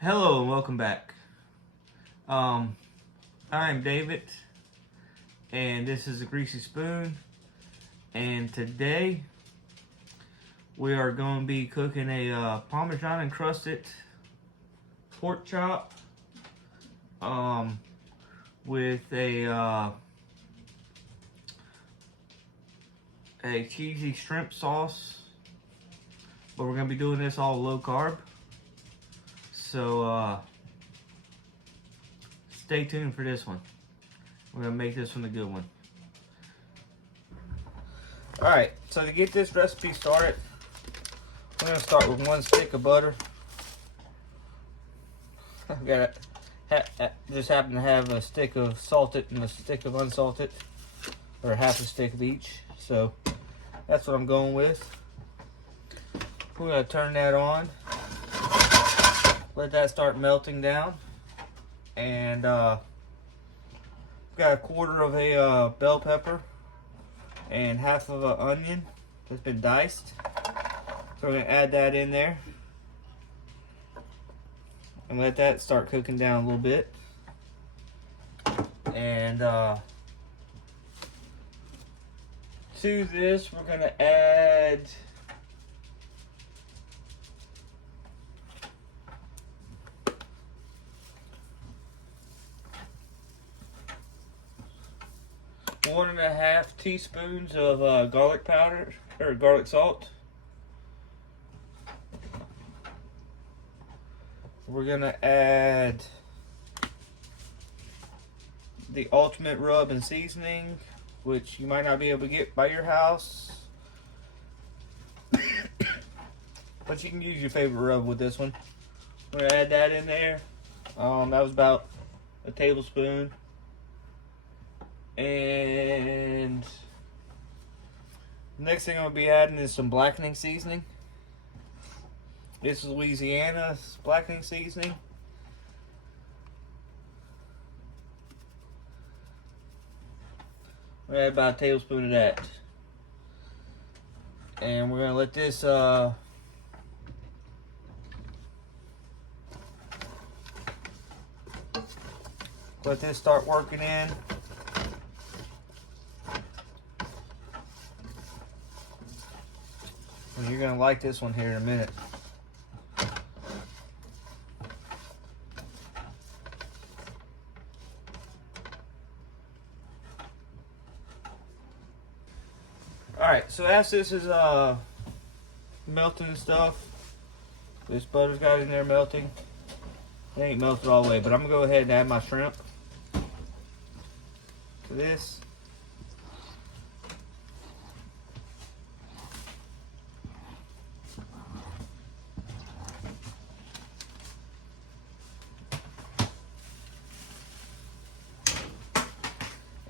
Hello and welcome back. I'm David, and this is a Greasy Spoon. And today we are going to be cooking a Parmesan and crusted pork chop with a cheesy shrimp sauce. But we're going to be doing this all low carb. So stay tuned for this one. We're gonna make this one a good one. Alright, so to get this recipe started, we're gonna start with 1 stick of butter. I've got just happen to have a stick of salted and a stick of unsalted, or half a stick of each. So that's what I'm going with. We're gonna turn that on. Let that start melting down, and got a quarter of a bell pepper and half of an onion that's been diced. So we're gonna add that in there and let that start cooking down a little bit. And to this, we're gonna add 1.5 teaspoons of garlic powder, or garlic salt. We're gonna add the ultimate rub and seasoning, which you might not be able to get by your house, but you can use your favorite rub with this one. We're gonna add that in there. That was about a tablespoon. And next thing I'm going to be adding is some blackening seasoning. This is Louisiana's blackening seasoning. We're going to add about a tablespoon of that. And we're going to let this start working in. And you're gonna like this one here in a minute. Alright, so as this is melting and stuff, this butter's got in there melting. It ain't melted all the way, but I'm gonna go ahead and add my shrimp to this.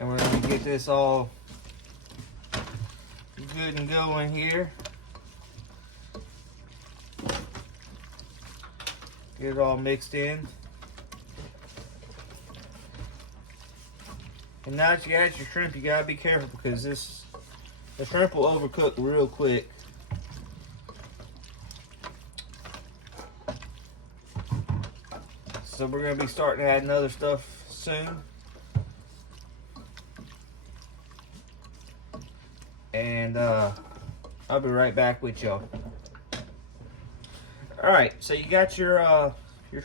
And we're going to get this all good and going here. Get it all mixed in. And now that you add your shrimp, you got to be careful because the shrimp will overcook real quick. So we're going to be starting to add other stuff soon. And I'll be right back with y'all. Alright, so you got your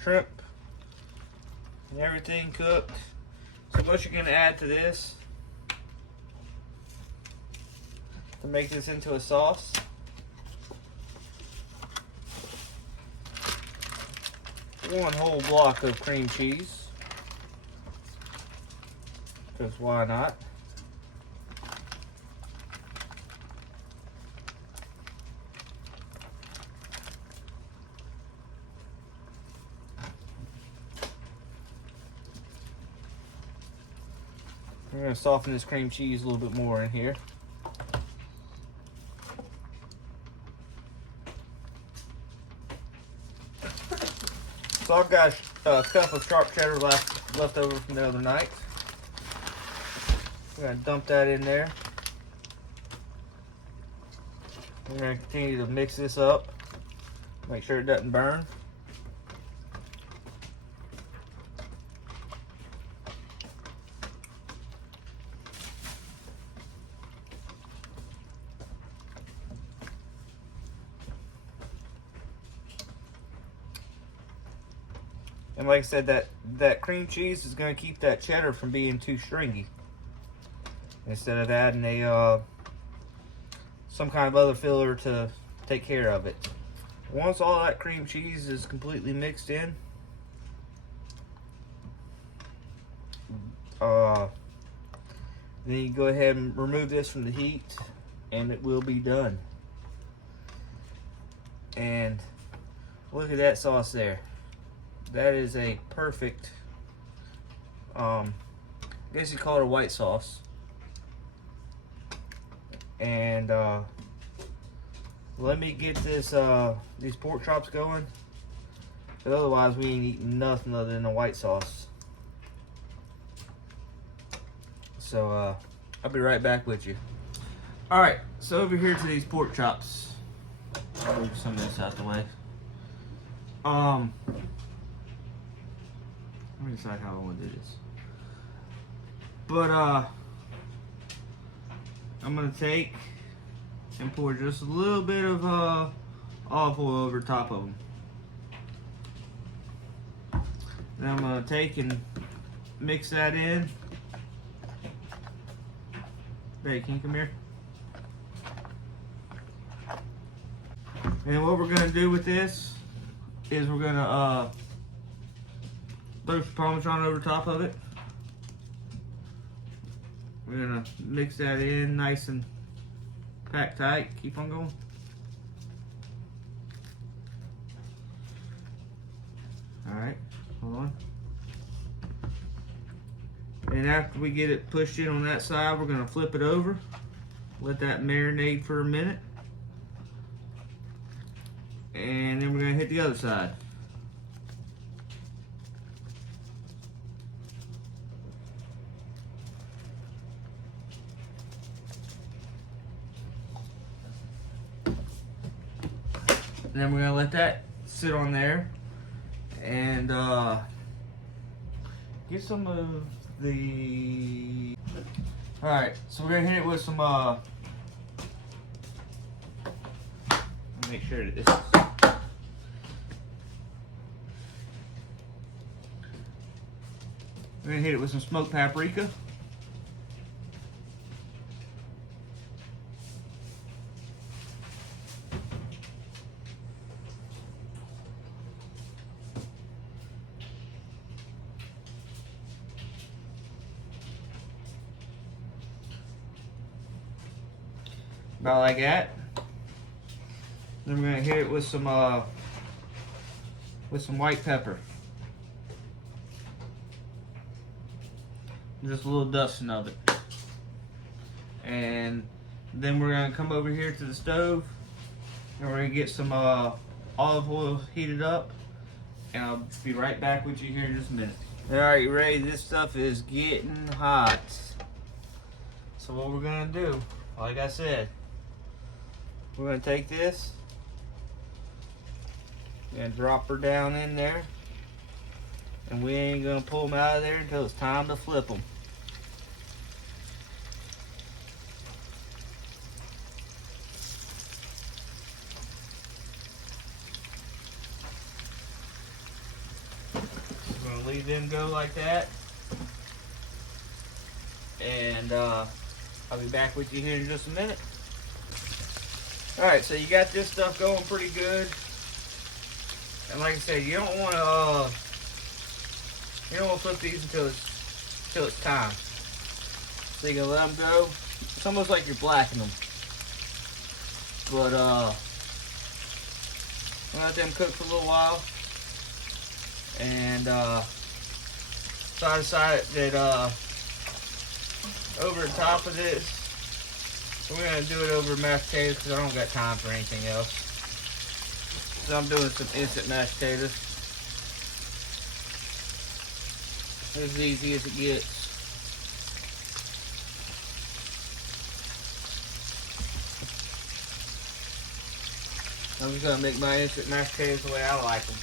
shrimp and everything cooked. So what you're going to add to this to make this into a sauce, one whole block of cream cheese, because why not? We're going to soften this cream cheese a little bit more in here. So I've got a cup of sharp cheddar left over from the other night. We're going to dump that in there. We're going to continue to mix this up. Make sure it doesn't burn. And like I said, that cream cheese is going to keep that cheddar from being too stringy. Instead of adding a some kind of other filler to take care of it. Once all that cream cheese is completely mixed in, then you go ahead and remove this from the heat, and it will be done. And look at that sauce there. That is a perfect, I guess you call it a white sauce. And let me get this these pork chops going, because otherwise we ain't eating nothing other than a white sauce. So I'll be right back with you. Alright, so over here to these pork chops. I'll move some of this out the way. Let me decide how I want to do this. But I'm gonna take and pour just a little bit of olive oil over top of them. Then I'm gonna take and mix that in. Hey, can you come here? And what we're gonna do with this is we're gonna throw some Parmesan over top of it. We're gonna mix that in nice and packed tight. Keep on going. Alright, hold on. And after we get it pushed in on that side, we're gonna flip it over. Let that marinate for a minute. And then we're gonna hit the other side. And then we're gonna let that sit on there and get some of the. All right, so we're gonna hit it with some. Make sure that this is. We're gonna hit it with some smoked paprika. About like that. Then we're gonna hit it with some white pepper. Just a little dusting of it. And then we're gonna come over here to the stove and we're gonna get some olive oil heated up, and I'll be right back with you here in just a minute. Alright, you ready? This stuff is getting hot. So what we're gonna do, like I said, we're gonna take this and drop her down in there, and we ain't gonna pull them out of there until it's time to flip them. We're gonna leave them go like that, and I'll be back with you here in just a minute. Alright, so you got this stuff going pretty good. And like I said, you don't want to flip these until it's time. So you can let them go. It's almost like you're blacking them. But we'll let them cook for a little while. And so I decided that over the top of this, we're gonna do it over mashed potatoes because I don't got time for anything else. So I'm doing some instant mashed potatoes. As easy as it gets. I'm just gonna make my instant mashed potatoes the way I like them.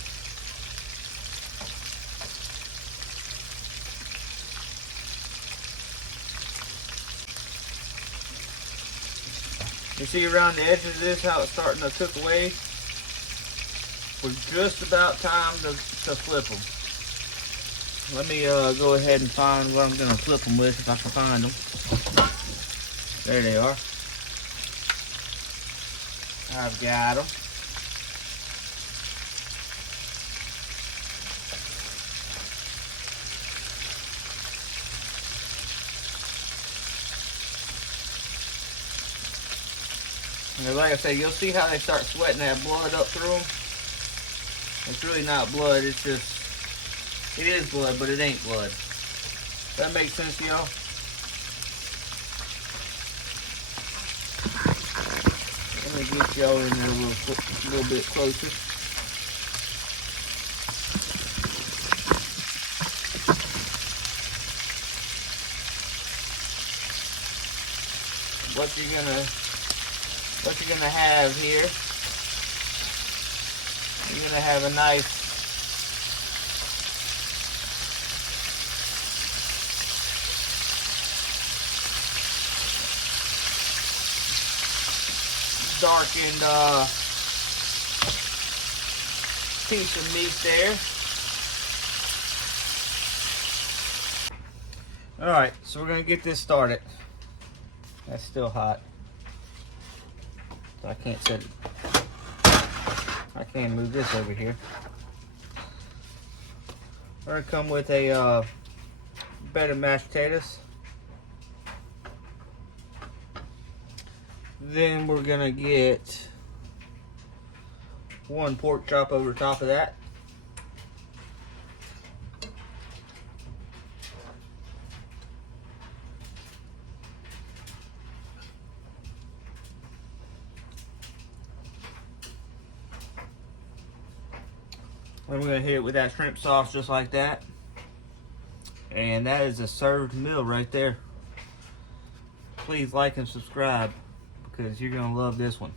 You see around the edge of this how it's starting to cook away? We're just about time to flip them. let me go ahead and find what I'm gonna flip them with if I can find them. There they are. I've got them. And like I say, you'll see how they start sweating that blood up through them. It's really not blood, it's just, it is blood, but it ain't blood. That makes sense to y'all? Let me get y'all in there a little bit closer. What you're gonna have here, you're gonna have a nice darkened piece of meat there. Alright, so we're gonna get this started. That's still hot. So I can't set it. I can't move this over here. We're gonna come with a bed of mashed potatoes. Then we're gonna get one pork chop over top of that. Then we're gonna hit it with that shrimp sauce just like that. And that is a served meal right there. Please like and subscribe because you're gonna love this one.